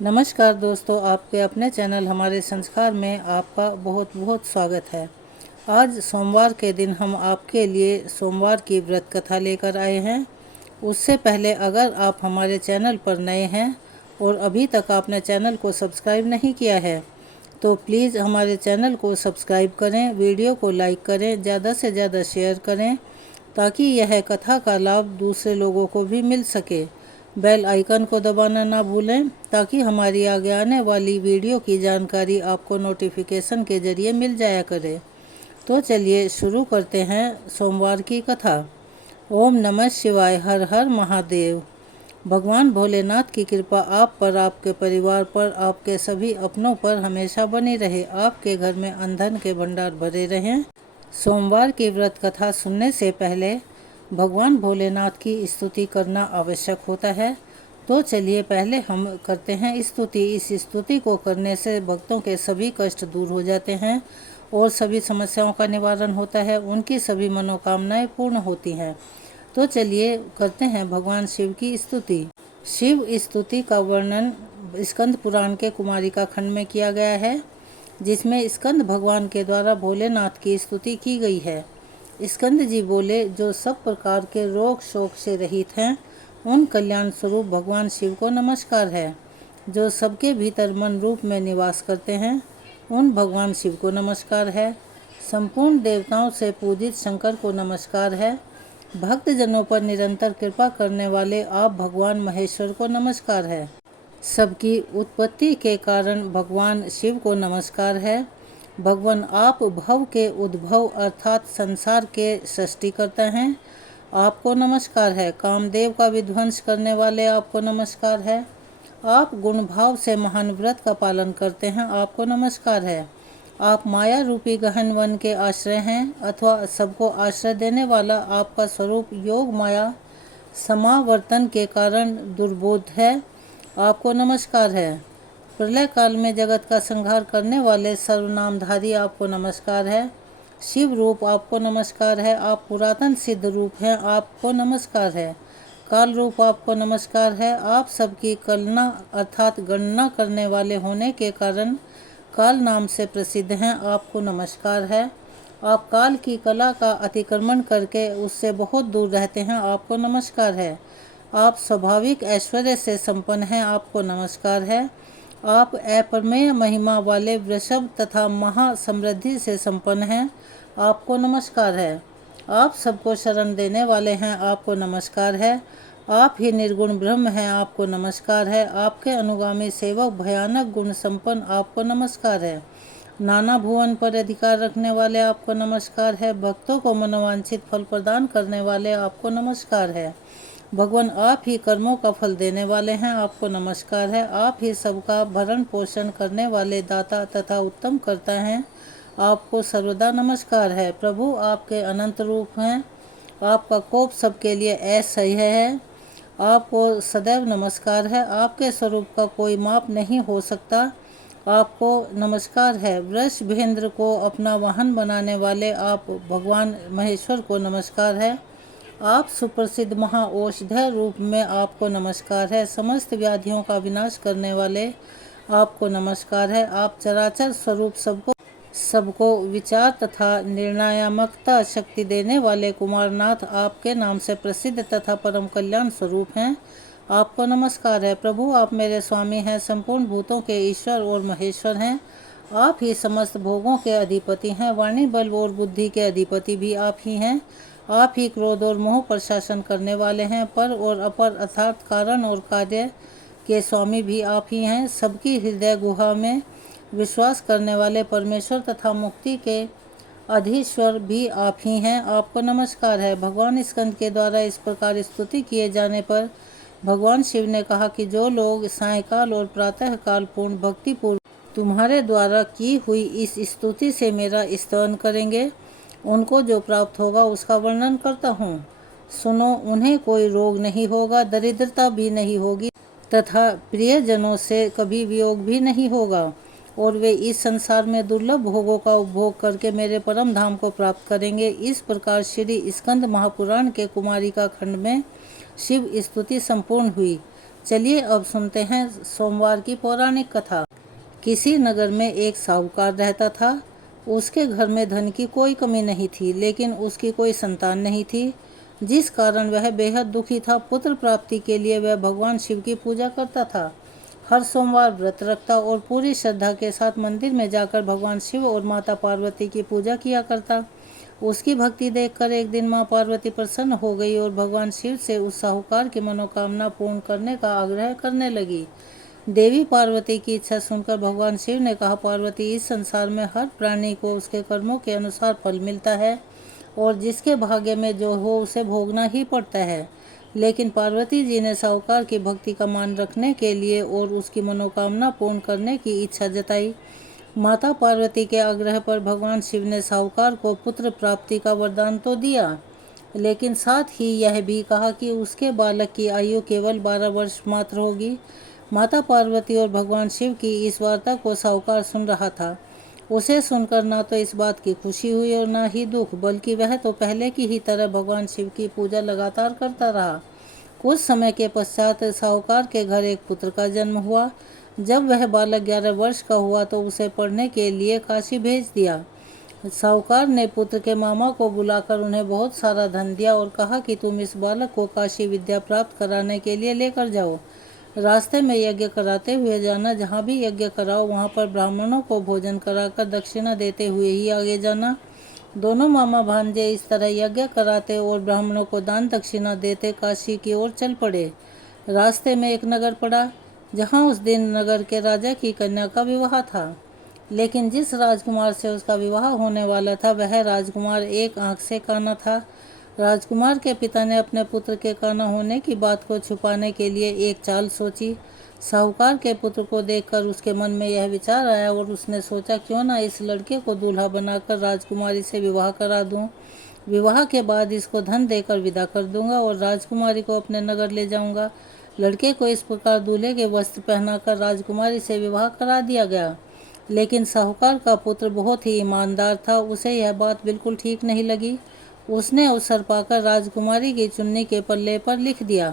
नमस्कार दोस्तों, आपके अपने चैनल हमारे संस्कार में आपका बहुत बहुत स्वागत है। आज सोमवार के दिन हम आपके लिए सोमवार की व्रत कथा लेकर आए हैं। उससे पहले अगर आप हमारे चैनल पर नए हैं और अभी तक आपने चैनल को सब्सक्राइब नहीं किया है तो प्लीज़ हमारे चैनल को सब्सक्राइब करें, वीडियो को लाइक करें, ज़्यादा से ज़्यादा शेयर करें ताकि यह कथा का लाभ दूसरे लोगों को भी मिल सके। बेल आइकन को दबाना ना भूलें ताकि हमारी आगे आने वाली वीडियो की जानकारी आपको नोटिफिकेशन के ज़रिए मिल जाया करे। तो चलिए शुरू करते हैं सोमवार की कथा। ओम नमः शिवाय, हर हर महादेव। भगवान भोलेनाथ की कृपा आप पर, आपके परिवार पर, आपके सभी अपनों पर हमेशा बनी रहे। आपके घर में अन्न के भंडार भरे रहें। सोमवार की व्रत कथा सुनने से पहले भगवान भोलेनाथ की स्तुति करना आवश्यक होता है। तो चलिए पहले हम करते हैं स्तुति। इस स्तुति को करने से भक्तों के सभी कष्ट दूर हो जाते हैं और सभी समस्याओं का निवारण होता है, उनकी सभी मनोकामनाएं पूर्ण होती हैं। तो चलिए करते हैं भगवान शिव की स्तुति। शिव स्तुति का वर्णन स्कंद पुराण के कुमारिका खंड में किया गया है, जिसमें स्कंद भगवान के द्वारा भोलेनाथ की स्तुति की गई है। स्कंद जी बोले, जो सब प्रकार के रोग शोक से रहित हैं, उन कल्याण स्वरूप भगवान शिव को नमस्कार है। जो सबके भीतर मन रूप में निवास करते हैं, उन भगवान शिव को नमस्कार है। संपूर्ण देवताओं से पूजित शंकर को नमस्कार है। भक्त जनों पर निरंतर कृपा करने वाले आप भगवान महेश्वर को नमस्कार है। सबकी उत्पत्ति के कारण भगवान शिव को नमस्कार है। भगवान आप भव के उद्भव अर्थात संसार के सृष्टिकर्ता हैं, आपको नमस्कार है। कामदेव का विध्वंस करने वाले आपको नमस्कार है। आप गुण भाव से महान व्रत का पालन करते हैं, आपको नमस्कार है। आप माया रूपी गहन वन के आश्रय हैं अथवा सबको आश्रय देने वाला आपका स्वरूप योग माया समावर्तन के कारण दुर्बोध है, आपको नमस्कार है। प्रलय काल में जगत का संहार करने वाले सर्वनामधारी आपको नमस्कार है। शिव रूप आपको नमस्कार है। आप पुरातन सिद्ध रूप हैं, आपको नमस्कार है। काल रूप आपको नमस्कार है। आप सबकी कलना अर्थात गणना करने वाले होने के कारण काल नाम से प्रसिद्ध हैं, आपको नमस्कार है। आप काल की कला का अतिक्रमण करके उससे बहुत दूर रहते हैं, आपको नमस्कार है। आप स्वाभाविक ऐश्वर्य से संपन्न हैं, आपको नमस्कार है। आप अप्रमेय महिमा वाले वृषभ तथा महासमृद्धि से संपन्न हैं, आपको नमस्कार है। आप सबको शरण देने वाले हैं, आपको नमस्कार है। आप ही निर्गुण ब्रह्म हैं, आपको नमस्कार है। आपके अनुगामी सेवक भयानक गुण संपन्न, आपको नमस्कार है। नाना भुवन पर अधिकार रखने वाले आपको नमस्कार है। भक्तों को मनोवांछित फल प्रदान करने वाले आपको नमस्कार है। भगवान आप ही कर्मों का फल देने वाले हैं, आपको नमस्कार है। आप ही सबका भरण पोषण करने वाले दाता तथा उत्तम करता हैं, आपको सर्वदा नमस्कार है। प्रभु आपके अनंत रूप हैं, आपका कोप सबके लिए असह्य है, आपको सदैव नमस्कार है। आपके स्वरूप का कोई माप नहीं हो सकता, आपको नमस्कार है। वृषभेंद्र को अपना वाहन बनाने वाले आप भगवान महेश्वर को नमस्कार है। आप सुप्रसिद्ध महाऔषधय रूप में आपको नमस्कार है। समस्त व्याधियों का विनाश करने वाले आपको नमस्कार है। आप चराचर स्वरूप सबको विचार तथा निर्णयात्मकता शक्ति देने वाले कुमारनाथ आपके नाम से प्रसिद्ध तथा परम कल्याण स्वरूप हैं, आपको नमस्कार है। प्रभु आप मेरे स्वामी हैं, संपूर्ण भूतों के ईश्वर और महेश्वर हैं। आप ही समस्त भोगों के अधिपति हैं, वाणी बल और बुद्धि के अधिपति भी आप ही हैं। आप ही क्रोध और मोह पर शासन करने वाले हैं। पर और अपर अर्थात कारण और कार्य के स्वामी भी आप ही हैं। सबकी हृदय गुहा में विश्वास करने वाले परमेश्वर तथा मुक्ति के अधीश्वर भी आप ही हैं, आपको नमस्कार है। भगवान स्कंद के द्वारा इस प्रकार स्तुति किए जाने पर भगवान शिव ने कहा कि जो लोग सायंकाल और प्रातः काल पूर्ण भक्तिपूर्वक तुम्हारे द्वारा की हुई इस स्तुति से मेरा स्तवन करेंगे, उनको जो प्राप्त होगा उसका वर्णन करता हूँ। सुनो, उन्हें कोई रोग नहीं होगा, दरिद्रता भी नहीं होगी तथा प्रियजनों से कभी वियोग भी नहीं होगा, और वे इस संसार में दुर्लभ भोगों का उपभोग करके मेरे परम धाम को प्राप्त करेंगे। इस प्रकार श्री स्कंद महापुराण के कुमारिका खंड में शिव स्तुति संपूर्ण हुई। चलिए अब सुनते हैं सोमवार की पौराणिक कथा। किसी नगर में एक साहूकार रहता था। उसके घर में धन की कोई कमी नहीं थी, लेकिन उसकी कोई संतान नहीं थी, जिस कारण वह बेहद दुखी था। पुत्र प्राप्ति के लिए वह भगवान शिव की पूजा करता था। हर सोमवार व्रत रखता और पूरी श्रद्धा के साथ मंदिर में जाकर भगवान शिव और माता पार्वती की पूजा किया करता। उसकी भक्ति देखकर एक दिन मां पार्वती प्रसन्न हो गई और भगवान शिव से उस साहूकार की मनोकामना पूर्ण करने का आग्रह करने लगी। देवी पार्वती की इच्छा सुनकर भगवान शिव ने कहा, पार्वती, इस संसार में हर प्राणी को उसके कर्मों के अनुसार फल मिलता है और जिसके भाग्य में जो हो उसे भोगना ही पड़ता है। लेकिन पार्वती जी ने साहूकार की भक्ति का मान रखने के लिए और उसकी मनोकामना पूर्ण करने की इच्छा जताई। माता पार्वती के आग्रह पर भगवान शिव ने साहूकार को पुत्र प्राप्ति का वरदान तो दिया, लेकिन साथ ही यह भी कहा कि उसके बालक की आयु केवल 12 वर्ष मात्र होगी। माता पार्वती और भगवान शिव की इस वार्ता को साहूकार सुन रहा था। उसे सुनकर ना तो इस बात की खुशी हुई और ना ही दुख, बल्कि वह तो पहले की ही तरह भगवान शिव की पूजा लगातार करता रहा। कुछ समय के पश्चात साहूकार के घर एक पुत्र का जन्म हुआ। जब वह बालक 11 वर्ष का हुआ तो उसे पढ़ने के लिए काशी भेज दिया। साहूकार ने पुत्र के मामा को बुलाकर उन्हें बहुत सारा धन दिया और कहा कि तुम इस बालक को काशी विद्या प्राप्त कराने के लिए लेकर जाओ। रास्ते में यज्ञ कराते हुए जाना, जहाँ भी यज्ञ कराओ वहाँ पर ब्राह्मणों को भोजन कराकर दक्षिणा देते हुए ही आगे जाना। दोनों मामा भांजे इस तरह यज्ञ कराते और ब्राह्मणों को दान दक्षिणा देते काशी की ओर चल पड़े। रास्ते में एक नगर पड़ा, जहाँ उस दिन नगर के राजा की कन्या का विवाह था। लेकिन जिस राजकुमार से उसका विवाह होने वाला था वह राजकुमार एक आंख से काना था। राजकुमार के पिता ने अपने पुत्र के काना होने की बात को छुपाने के लिए एक चाल सोची। साहूकार के पुत्र को देखकर उसके मन में यह विचार आया और उसने सोचा, क्यों ना इस लड़के को दूल्हा बनाकर राजकुमारी से विवाह करा दूं। विवाह के बाद इसको धन देकर विदा कर दूंगा और राजकुमारी को अपने नगर ले जाऊंगा। लड़के को इस प्रकार दूल्हे के वस्त्र पहनाकर राजकुमारी से विवाह करा दिया गया। लेकिन साहूकार का पुत्र बहुत ही ईमानदार था, उसे यह बात बिल्कुल ठीक नहीं लगी। उसने अवसर पाकर राजकुमारी की चुन्नी के पल्ले पर लिख दिया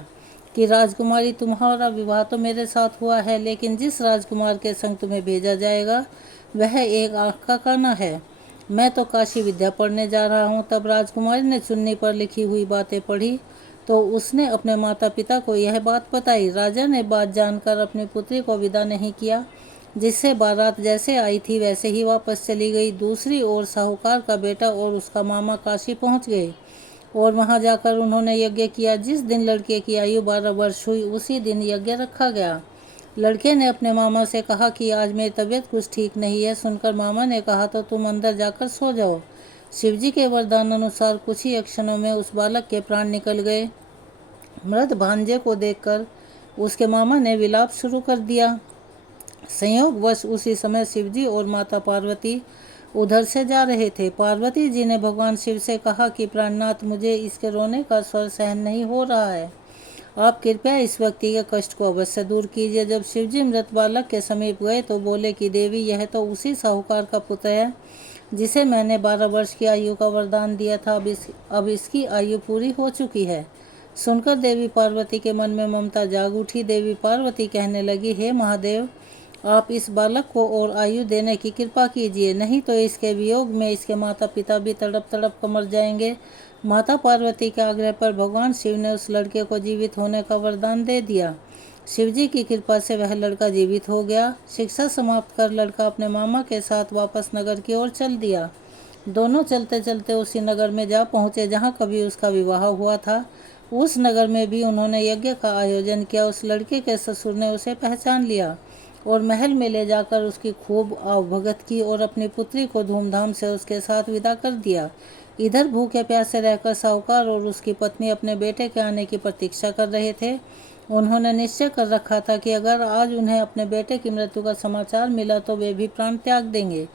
कि राजकुमारी, तुम्हारा विवाह तो मेरे साथ हुआ है, लेकिन जिस राजकुमार के संग तुम्हें भेजा जाएगा वह एक आँख का काना है। मैं तो काशी विद्या पढ़ने जा रहा हूँ। तब राजकुमारी ने चुन्नी पर लिखी हुई बातें पढ़ी तो उसने अपने माता पिता को यह बात बताई। राजा ने बात जानकर अपनी पुत्री को विदा नहीं किया, जिससे बारात जैसे आई थी वैसे ही वापस चली गई। दूसरी ओर साहूकार का बेटा और उसका मामा काशी पहुंच गए और वहां जाकर उन्होंने यज्ञ किया। जिस दिन लड़के की आयु 12 वर्ष हुई उसी दिन यज्ञ रखा गया। लड़के ने अपने मामा से कहा कि आज मेरी तबीयत कुछ ठीक नहीं है। सुनकर मामा ने कहा, तो तुम अंदर जाकर सो जाओ। शिवजी के वरदान अनुसार कुछ ही क्षणों में उस बालक के प्राण निकल गए। मृत भांजे को देखकर उसके मामा ने विलाप शुरू कर दिया। संयोगवश उसी समय शिवजी और माता पार्वती उधर से जा रहे थे। पार्वती जी ने भगवान शिव से कहा कि प्राणनाथ, मुझे इसके रोने का स्वर सहन नहीं हो रहा है, आप कृपया इस व्यक्ति के कष्ट को अवश्य दूर कीजिए। जब शिवजी मृत बालक के समीप गए तो बोले कि देवी, यह तो उसी साहूकार का पुत्र है जिसे मैंने 12 वर्ष की आयु का वरदान दिया था। अब इसकी आयु पूरी हो चुकी है। सुनकर देवी पार्वती के मन में ममता जाग उठी। देवी पार्वती कहने लगी, हे महादेव, आप इस बालक को और आयु देने की कृपा कीजिए, नहीं तो इसके वियोग में इसके माता पिता भी तड़प तड़प कर मर जाएंगे। माता पार्वती के आग्रह पर भगवान शिव ने उस लड़के को जीवित होने का वरदान दे दिया। शिवजी की कृपा से वह लड़का जीवित हो गया। शिक्षा समाप्त कर लड़का अपने मामा के साथ वापस नगर की ओर चल दिया। दोनों चलते चलते उसी नगर में जा पहुँचे जहाँ कभी उसका विवाह हुआ था। उस नगर में भी उन्होंने यज्ञ का आयोजन किया। उस लड़के के ससुर ने उसे पहचान लिया और महल में ले जाकर उसकी खूब आवभगत की और अपनी पुत्री को धूमधाम से उसके साथ विदा कर दिया। इधर भूखे प्यासे रहकर साहूकार और उसकी पत्नी अपने बेटे के आने की प्रतीक्षा कर रहे थे। उन्होंने निश्चय कर रखा था कि अगर आज उन्हें अपने बेटे की मृत्यु का समाचार मिला तो वे भी प्राण त्याग देंगे,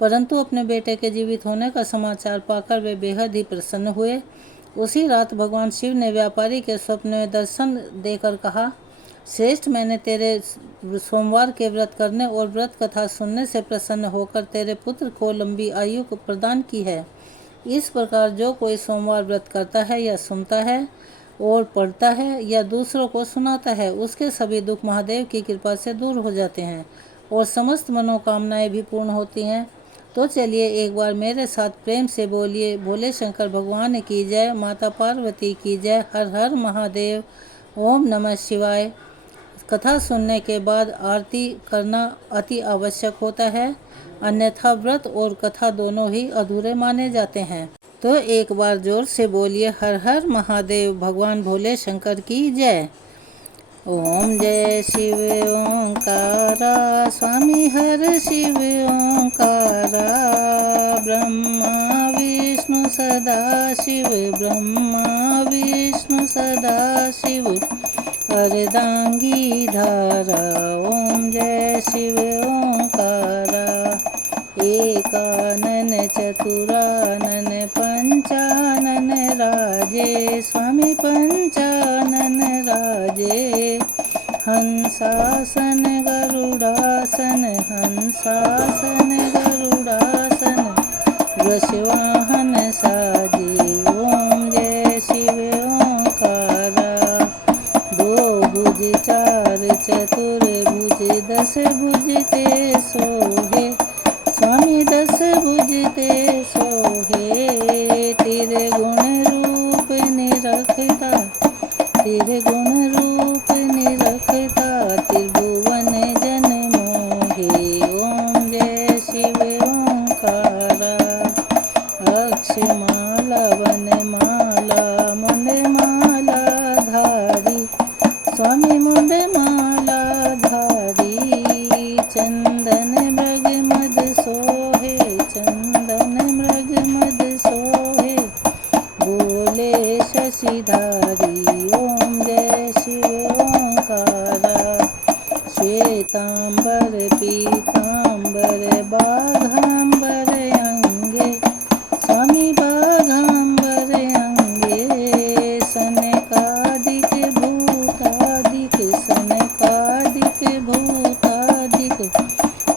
परंतु अपने बेटे के जीवित होने का समाचार पाकर वे बेहद ही प्रसन्न हुए। उसी रात भगवान शिव ने व्यापारी के स्वप्न में दर्शन देकर कहा, श्रेष्ठ, मैंने तेरे सोमवार के व्रत करने और व्रत कथा सुनने से प्रसन्न होकर तेरे पुत्र को लंबी आयु को प्रदान की है। इस प्रकार जो कोई सोमवार व्रत करता है या सुनता है और पढ़ता है या दूसरों को सुनाता है, उसके सभी दुख महादेव की कृपा से दूर हो जाते हैं और समस्त मनोकामनाएं भी पूर्ण होती हैं। तो चलिए एक बार मेरे साथ प्रेम से बोलिए, भोले शंकर भगवान की जय, माता पार्वती की जय, हर हर महादेव, ओम नमः शिवाय। कथा सुनने के बाद आरती करना अति आवश्यक होता है, अन्यथा व्रत और कथा दोनों ही अधूरे माने जाते हैं। तो एक बार जोर से बोलिए, हर हर महादेव, भगवान भोले शंकर की जय। ओम जय शिव ओंकारा, स्वामी हर शिव ओंकारा, ब्रह्मा विष्णु सदा शिव, ब्रह्मा विष्णु सदा शिव, अर्धांगी धारा। ओम जय शिव ओंकारा, एकानन चतुरानन पंचानन राजे, स्वामी पंचानन राजे, हंसासन गरुड़ासन, हंसासन गरुड़ासन, वृषवाहन साजे। ओम जय शिव ओंकारा, दो भुज चार चतुर्भुज, दस भुज ते सोहे, स्वामी दस भुज ते सोहे, तेरे गुण रूप निरखता, तेरे गुण रूप निरखता, त्रिभुवन जन मोहे। ओम जय शिव ओंकारा, अक्षमाला वनमाला, मुंडमाला धारी, स्वामी मुंडमाला धारी, चंदन मृग मद सोहे, चंदन मृग मद सोहे, बोले शशिधारी। ओम जय शिव ओंकारा, श्वेतांबर पीतांबर, बाघांबर अंगे, स्वामी बाघांबर अंगे, सनकादिक भूतादिक, सनकादिक भूतादिक,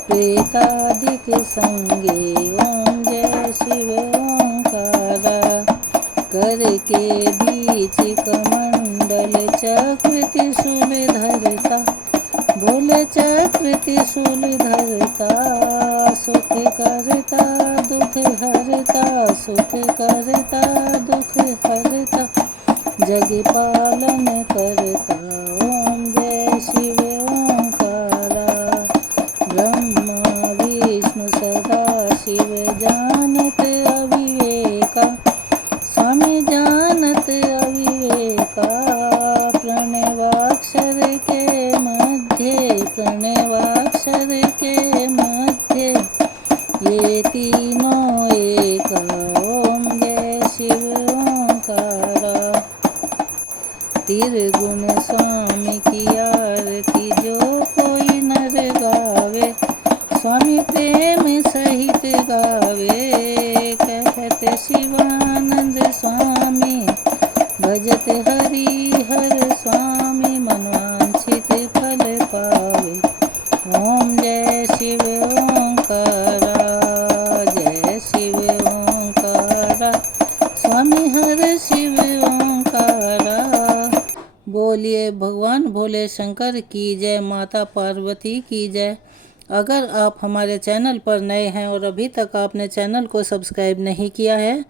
प्रेतादिक संगे। ओम जय शिव ओंकारा, कर के बीच कमंडल, चक्र त्रिशूल धरता, भोले चक्र त्रिशूल धरता, सुख करता दुख हरता, सुख करता दुख हरता, जग पालन करता। ओम जय शिव ओंकारा, ब्रह्मा विष्णु सदा शिव, जानत अविवेका, स्वामी जानत अविवेका, प्रणवाक्षर के मध्य, प्रणवाक्षर के मध्य, ये तीनों एका। ओम जय शिव ओंकारा, त्रिगुण स्वामी की आरती जो कोई नर गावे, स्वामी प्रेम सहित गावे, कहत शिवानंद स्वामी, भजत हरि हर स्वामी, मनवांछित फल पावे। ओम जय शिव ओंकारा, जय शिव ओंकारा, स्वामी हर शिव ओंकारा। बोलिए भगवान भोले शंकर की जय, माता पार्वती की जय। अगर आप हमारे चैनल पर नए हैं और अभी तक आपने चैनल को सब्सक्राइब नहीं किया है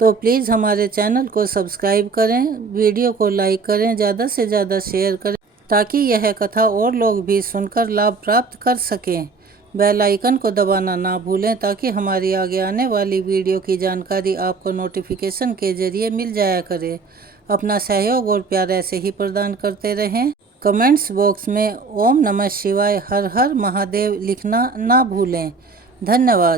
तो प्लीज़ हमारे चैनल को सब्सक्राइब करें, वीडियो को लाइक करें, ज़्यादा से ज़्यादा शेयर करें ताकि यह कथा और लोग भी सुनकर लाभ प्राप्त कर सकें। बेल आइकन को दबाना ना भूलें ताकि हमारी आगे आने वाली वीडियो की जानकारी आपको नोटिफिकेशन के जरिए मिल जाया करे। अपना सहयोग और प्यार ऐसे ही प्रदान करते रहें। कमेंट्स बॉक्स में ओम नमः शिवाय, हर हर महादेव लिखना ना भूलें। धन्यवाद।